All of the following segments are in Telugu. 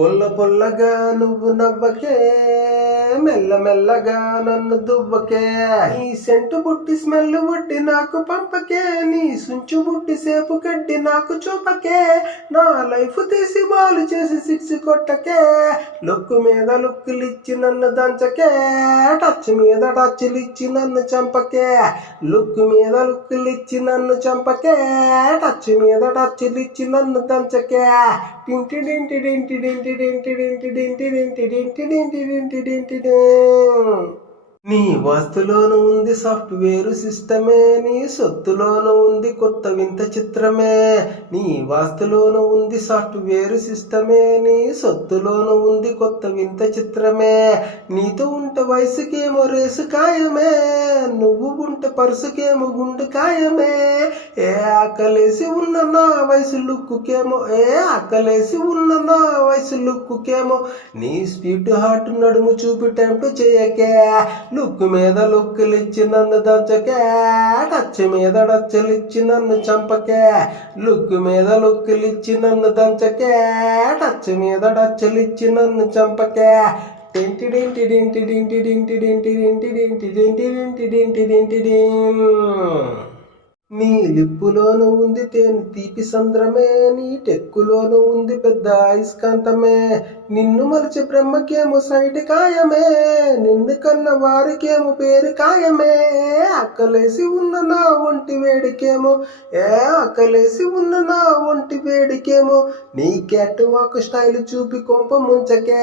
పొల్ల పొల్లగా నువ్వు నవ్వకే మెల్ల మెల్లగా నన్ను దువ్వకే నీ సెంటు బుట్టి స్మెల్ బుట్టి నాకు పంపకే నీ సుంచు బుట్టి సేపు కడ్డి నాకు చూపకే నా లైఫ్ తీసి బాలు చేసి సిక్స్ కొట్టకే లుక్కు మీద లుక్కులిచ్చి నన్ను దంచకే టచ్ మీద టచ్లిచ్చి నన్ను చంపకే లుక్ మీద లుక్కులిచ్చి నన్ను చంపకే టచ్ మీద టచ్లిచ్చి నన్ను దంచకే డింటి డింటి డింటి డింటి డింటి డింటి డింటి డింటి డింటి డింటి డింటి డింటి డి. నీ వస్తులోను ఉంది సాఫ్ట్వేర్ సిస్టమే నీ సొత్తులోను ఉంది కొత్త వింత చిత్రమే. నీ వాస్తులోను ఉంది సాఫ్ట్వేర్ సిస్టమే నీ సొత్తులోను ఉంది కొత్త వింత చిత్రమే. నీతో ఉంట వయసుకేమో రేసు ఖాయమే. ఉంటే పరుసుకేమో గుండు కాయమే ఏ ఆకలేసి ఉన్న నా వయసు లుక్కుకేమో ఏ ఆకలేసి ఉన్న నా వయసు లుక్కుకేమో. నీ స్పీడ్ హార్ట్ నడుము చూపి టెంప్ట్ చేయకే లుక్ మీద లుక్కులిచ్చి నన్ను దంచకే టచ్ మీద డచ్చలిచ్చి నన్ను చంపకే లుక్ మీద లుక్కులిచ్చి నన్ను దంచకే టచ్ మీద డచ్చలిచ్చి నన్ను చంపకే Din-ti-din-ti-din-ti-din-ti-din-ti-din-ti-din-ti-din-ti-din-ti-din-ti-din-ti-din. నీ లిప్పులోను ఉంది తేని తీపి సంద్రమే నీ టెక్కులోను ఉంది పెద్ద అయస్కాంతమే నిన్ను మరిచి బ్రహ్మకేమో సైడ్ కాయమే నిన్ను కన్న వారికేమో పేరు కాయమే అక్కలేసి ఉన్న నా ఒంటి వేడికేమో ఏ అక్కలేసి ఉన్న నా ఒంటి వేడికేమో. నీ క్యాట్ వాక్ స్టైల్ చూపి కొంప ముంచకే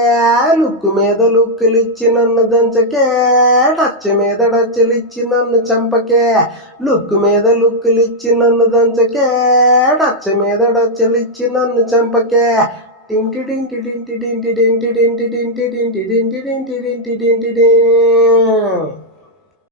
లుక్ మీద లుక్కులిచ్చి నన్ను దంచకే టచ్ మీద డచ్చలిచ్చి నన్ను చంపకే. లుక్ మీద లుక్ లుక్కులిచ్చి నన్ను దంచకే డచ్చ మీద డచ్చలిచ్చి నన్ను చంపకే టింటి డింటి డింటి డింటి డింటి డింటి డింటి డింటి డింటి డింటి డింటి డింటి డింటి